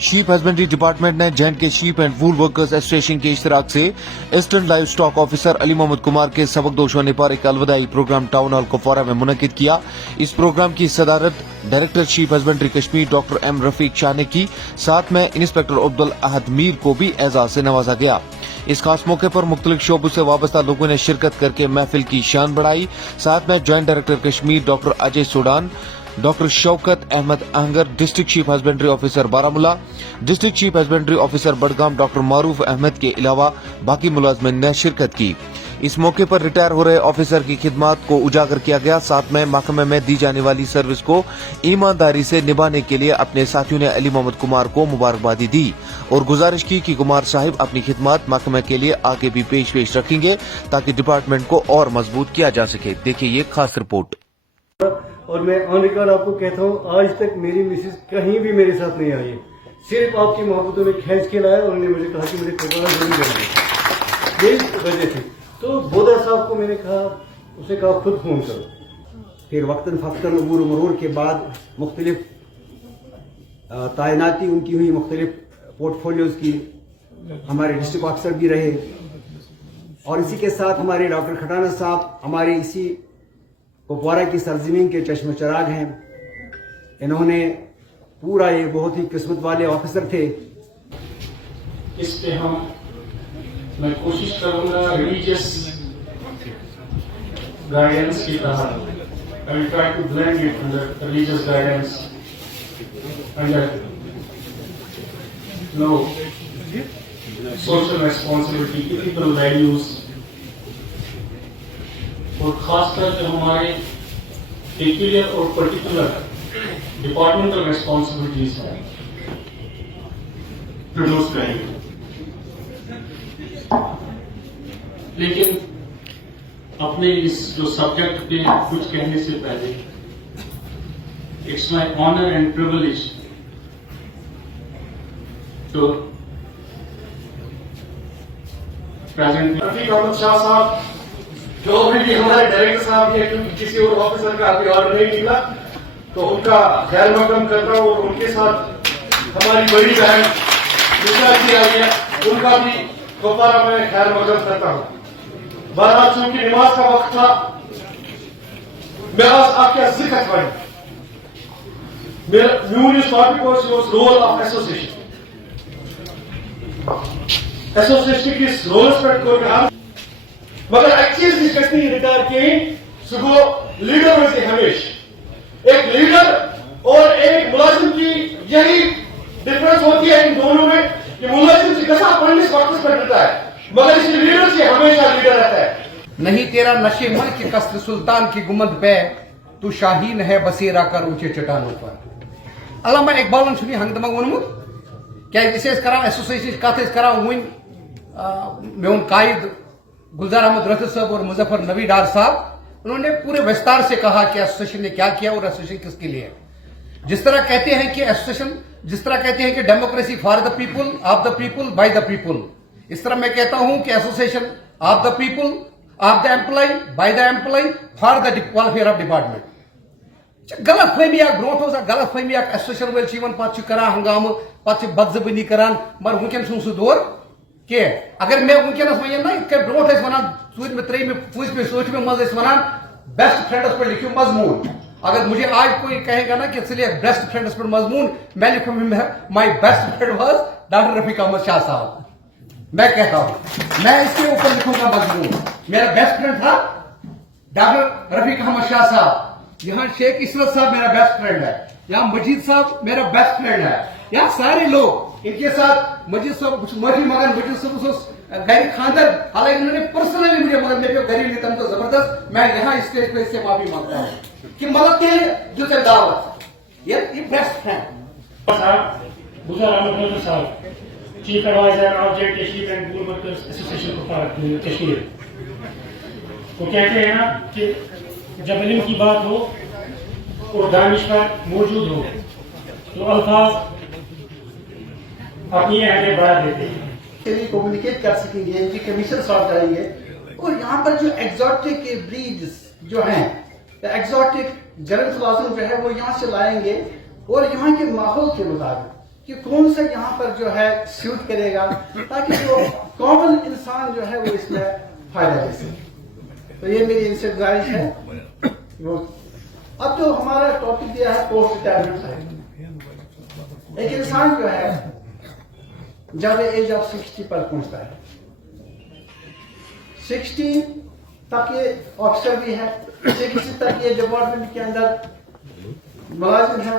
Sheep husbandry department ने जैंट के sheep and wool workers association के इश्तराक से assistant live stock officer Ali Mohammad Kumar के सबकदोश होने पर एक अलविदाई प्रोग्राम टाउन हॉल कुपवारा में मुनक्किद किया। इस प्रोग्राम की सदारत director sheep husbandry Kashmir doctor M Rafiq Shah ने की। साथ में इंस्पेक्टर अब्दुल अहद मीर को भी एजाज से नवाजा गया। इस खास मौके पर मुख्तलिफ शोबों से वाबस्ता लोगों ने शिरकत करके महफिल की शान बढ़ाई। साथ में joint director Kashmir doctor Ajay Sudan, doctor Shaukat Ahmad Ahangar, district chief husbandry officer Baramulla, district chief husbandry officer Budgam doctor Maroof Ahmad के अलावा बाकी मुलाजमिन ने शिरकत की। इस मौके पर रिटायर हो रहे ऑफिसर की खिदमात को उजागर किया गया। साथ में महकमे में दी जाने वाली सर्विस को ईमानदारी से निभाने के लिए अपने साथियों ने अली मोहम्मद कुमार को मुबारकबादी दी और गुजारिश की कि कुमार साहिब अपनी खिदमात महकमे के लिए आगे भी पेश रखेंगे ताकि डिपार्टमेंट को और मजबूत किया जा सके। देखिए ये खास रिपोर्ट। और मैं ऑन रिकॉर्ड आपको कहता हूँ, आज तक मेरी मिसेज कहीं भी मेरे साथ नहीं आई है। सिर्फ आपकी मोहब्बतों ने खींच के लाया और उन्होंने मुझे कहा कि मुझे कुपवारा जरूर करना, यही वजह थी। तो बोदा साहब को मैंने कहा, उसे कहा खुद फोन करो। फिर वक्तन फ़क्तन उमूर मरूर के बाद मुख्तलिफ तैनाती उनकी हुई, मुख्तलिफ पोर्टफोलियोज़ की। हमारे डिस्ट्रिक्ट ऑफिसर भी रहे और इसी के साथ हमारे डॉक्टर खटाना साहब हमारे इसी कुपवारा की सरजमीन के चश्म चराग हैं। इन्होंने पूरा ये बहुत ही किस्मत वाले ऑफिसर थे। इस पे मैं कोशिश करूंगा रिलीजियस गाइडेंस की तरह। I will try to blend it under religious guidance, under no social responsibility, ethical values, और खासकर जो हमारे पेक्यूलियर और पर्टिकुलर डिपार्टमेंटल रेस्पॉन्सिबिलिटीज हैं प्रोड्यूस करेंगे। लेकिन अपने इस जो सब्जेक्ट पे कुछ कहने से पहले it's my honour and privilege to present Rafiq Ahmad Shah साहब, जो भी हमारे डायरेक्टर साहब या किसी और ऑफिसर का अभी ऑर्डर नहीं निकला, तो उनका खैर मकदम करता हूँ। और उनके साथ हमारी बड़ी बहन दूसरा जी आई है, उनका भी कुपवारा में खैर मकदम करता हूँ। बहरहाल चूंकि नमाज का वक्त था, मैं आज आपके जिक्र पढ़ी। मेरा news topic was role of association. Association की रोल पर मगर एक चीज डिस्कस नहीं रिटायर की, सुबह लीडर में से हमेशा एक लीडर और एक मुलाजिम की यही डिफरेंस होती है इन दोनों में कि मुलाजिम से कैसा पढ़ने वापस कर देता है, मगर इस लीडर से हमेशा लीडर रहता है। नहीं तेरा नशे मन की कस्र सुल्तान की गुमद पे, तू शाहीन है बसेरा कर ऊंचे चट्टानों पर। अल्लामा इकबाल सुनी हंगदमा वोनमुत क्या एसोसिएशन कत करा वन मेन कायद गुलजार अहमद रफी साहब और मुजफ्फर नबी डार साहब, उन्होंने पूरे विस्तार से कहा कि एसोसिएशन ने क्या किया और एसोसिएशन किसके लिए है। जिस तरह कहते हैं कि एसोसिएशन, जिस तरह कहते हैं कि democracy for the people, of the people, by the people, इस तरह मैं कहता हूं कि association of the people, of the employ, by the employ, for the welfare of department. गलत फहमी ब्रोट गलत फहमी एसोसिएशन वाल पे करान हंगाम, पे बदजबानी करान, मगर वनकन सह दौर के अगर मैं वनकस वन ना इत ब्रोट वन सूर्य में त्रे में पूछ में सोच में मज वन बेस्ट फ्रेंड्स पर लिखियो मजमून। अगर मुझे आज कोई कहेगा ना कि इसलिए बेस्ट फ्रेंड्स पर मजमून, मैं लिखूंगा my best friend was doctor Rafiq Ahmad Shah साहब। मैं कहता हूं मैं इसके ऊपर लिखूंगा मजमून। मेरा बेस्ट फ्रेंड था डॉक्टर रफीक अहमद शाह साहब। यहाँ शेख इशरत साहब मेरा बेस्ट फ्रेंड है, यहाँ मजीद साहब मेरा बेस्ट फ्रेंड है, यहाँ सारे लोग इनके साथ मजीद साहब माफी मगर मजीद साहब घर खानदर, हालांकि उन्होंने पर्सनली मुझे मगर मेरे गरीब नेता तो जबरदस्त, मैं यहाँ स्टेज पे इससे माफी मांगता हूँ कि मदद के जो दावत ये बेस्ट फ्रेंड साहब गुलजार अहमद साहब, चीफ एडवाइजर ऑफ जेट sheep and wool workers association Kupwara Kashmir, वो कहते हैं ना कि जब इल्म की बात हो और दानिशवर मौजूद हो तो अल्फाज अपनी आगे बढ़ा देते हैं, कम्युनिकेट कर सकेंगे, इनकी कमीशन सॉल्व करेंगे। और यहाँ पर जो एक्सोटिक ब्रीड्स जो हैं, एक्सोटिक जरल फ्लाजम जो है वो यहाँ से लाएंगे और यहाँ के माहौल के मुताबिक کہ کون سا یہاں پر جو ہے سیوٹ کرے گا تاکہ جو کامن انسان جو ہے وہ اس میں فائدہ لے سکے. تو یہ میری ان سے گزارش ہے. اب جو ہمارا ٹاپک دیا ہے پوسٹ ریٹائرمنٹ لائف. ایک انسان جو ہے جب ایج آف 60 پر پہنچتا ہے 60 تک یہ آفیسر بھی ہے 60 تک یہ ڈپارٹمنٹ کے اندر ملازم ہے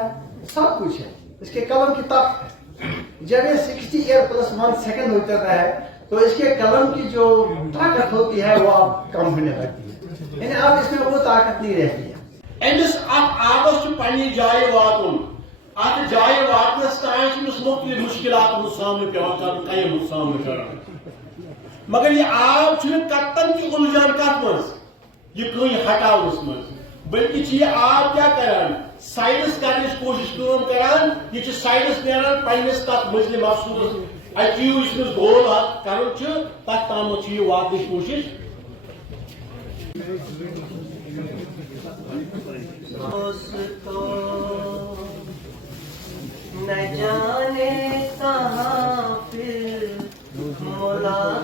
سب کچھ ہے اس کے قلم کی طاقت ہے. جب یہ 60 ایئر پلس 1 سیکنڈ ہو جاتا ہے تو اس کے قلم کی جو طاقت ہوتی ہے وہ اب کم ہونے لگتی ہے. یعنی اب اس میں وہ طاقت نہیں رہتی ہے. أمس آبس پنہ جائے واتن ات جائے واتنس تانچ مختلف مشکلات سامنے پیوان کر قیم سامنے کران مگر یہ آب کتن تہ الجھان کت مز یہ کہیں ہٹاؤنس مز بلکہ یہ آب کیا کران سائنس کرنے کوشش کران یہ سائنس نیران پنس تک منزل مقصود اچیو اس میں گول کران تک تام یہ واتن کوشش.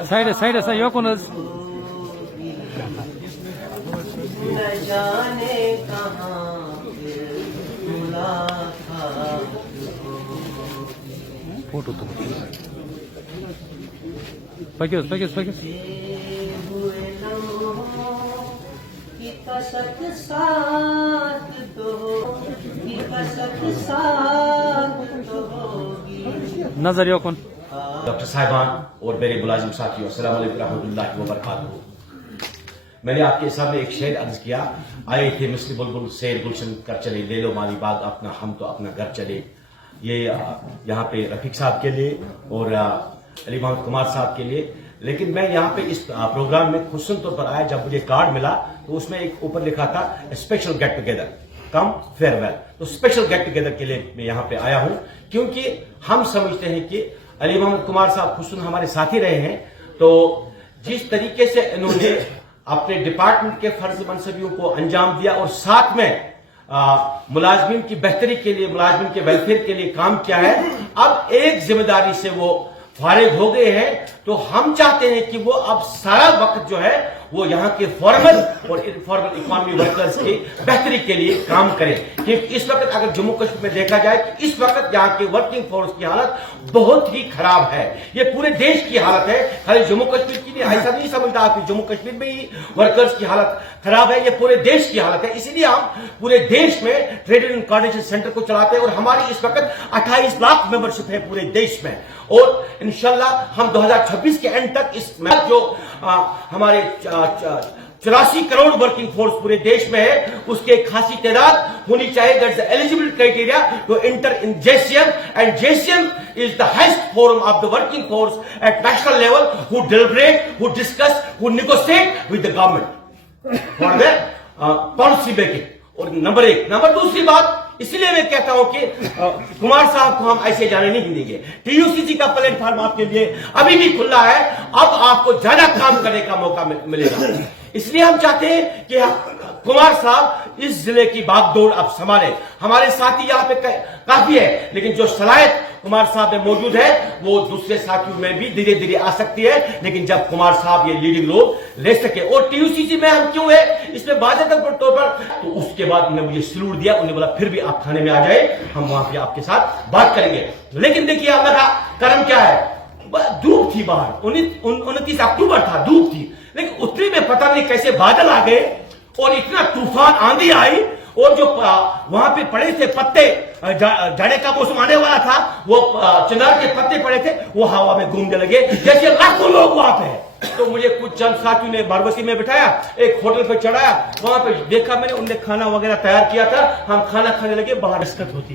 سائڈ یوکن حظ نہ جانے کہاں پھر ملاقات فوٹو تو پکیس ہوئے لمحوں کی کسک ساتھ تو کی کسک ساتھ تو ہوگی. نظر یوکن. ڈاکٹر صاحبان اور میرے ملازم ساتھیوں السلام علیکم ورحمۃ اللہ وبرکاتہ. میں نے آپ کے سامنے ایک شعر عرض کیا آئے تھے مثل بلبل سیر گلشن کر چلے لے لو مالی باغ اپنا ہم تو اپنا گھر چلے. یہ یہاں پہ رفیق صاحب کے لیے اور علی محمد کمار صاحب کے لیے. لیکن میں یہاں پہ اس پروگرام میں خصوصاً طور پر آیا جب مجھے کارڈ ملا تو اس میں ایک اوپر لکھا تھا special get together come fair well. تو اسپیشل گیٹ ٹوگیدر کے لیے میں یہاں پہ آیا ہوں کیونکہ ہم سمجھتے ہیں کہ علی محمد کمار صاحب خصوصاً ہمارے ساتھی رہے ہیں. تو جس طریقے سے انہوں نے اپنے ڈپارٹمنٹ کے فرض منصبیوں کو انجام دیا اور ساتھ میں ملازمین کی بہتری کے لیے ملازمین کے ویلفیئر کے لیے کام کیا ہے اب ایک ذمہ داری سے وہ فارغ ہو گئے ہیں. تو ہم چاہتے ہیں کہ وہ اب سارا وقت جو ہے وہ یہاں کے فارمل اور انفارمل اکانومی ورکرز کی بہتری کے لیے کام کریں. کیونکہ اس وقت اگر جموں کشمیر میں دیکھا جائے کہ اس وقت یہاں کے ورکنگ فورس کی حالت بہت ہی خراب ہے. یہ پورے دیش کی حالت ہے خالی جموں کشمیر کی نہیں. ایسا نہیں سمجھتا کہ جموں کشمیر میں ہی ورکرز کی حالت خراب ہے یہ پورے دیش کی حالت ہے. اسی لیے ہم پورے دیش میں ٹریڈ اینڈ کوآرڈینیشن سینٹر کو چلاتے ہیں اور ہماری اس وقت 28 لاکھ ممبرشپ ہے پورے دیش میں. اور انشاءاللہ ہم 2026 کے اینڈ تک اس میں جو ہمارے 84 کروڑ ورکنگ فورس پورے دیش میں ہے اس کی ایک خاصی تعداد ہونی چاہیے. That is eligible criteria to enter in JCM and JCM is the highest forum of the working force at national level who deliberate, who discuss, who negotiate with the government for their policy making. اور number ایک. Number دوسری بات اس لیے میں کہتا ہوں کہ کمار صاحب کو ہم ایسے جانے نہیں دیں گے. TUCC کا پلیٹ فارم آپ کے لیے ابھی بھی کھلا ہے. اب آپ کو زیادہ کام کرنے کا موقع ملے گا. اس لیے ہم چاہتے ہیں کہ کمار صاحب اس ضلع کی باغ دوڑ اب سنبھالیں. ہمارے ساتھی یہاں پہ کافی ہے لیکن جو صلاحیت کمار صاحب میں موجود ہے وہ دوسرے ساتھیوں میں بھی دھیرے دھیرے آ سکتی ہے. لیکن جب کمار صاحب یہ لیڈنگ رول لے سکے اور TUCC میں ہم کیوں ہے اس میں باضابطہ طور پر تو اس کے بعد انہوں نے مجھے سلوٹ دیا. انہوں نے بولا پھر بھی آپ تھانے میں آ جائے ہم وہاں پہ آپ کے ساتھ بات کریں گے. لیکن دیکھیے اللہ کا کرم کیا ہے دھوپ تھی باہر 29 اکتوبر تھا دھوپ تھی لیکن اتنی میں پتہ نہیں کیسے بادل آ گئے اور اتنا طوفان آندھی آئی اور جو وہاں پہ پڑے تھے پتے جاڑے کا موسم آنے والا تھا وہ چنار کے پتے پڑے تھے وہ ہوا میں گھومنے لگے جیسے لاکھوں لوگ وہاں پہ. تو مجھے کچھ چند ساتھیوں نے باربسی میں بٹھایا ایک ہوٹل پہ چڑھایا وہاں پہ دیکھا میں نے انہوں نے کھانا وغیرہ تیار کیا تھا. ہم کھانا کھانے لگے باہر دستخط ہوتی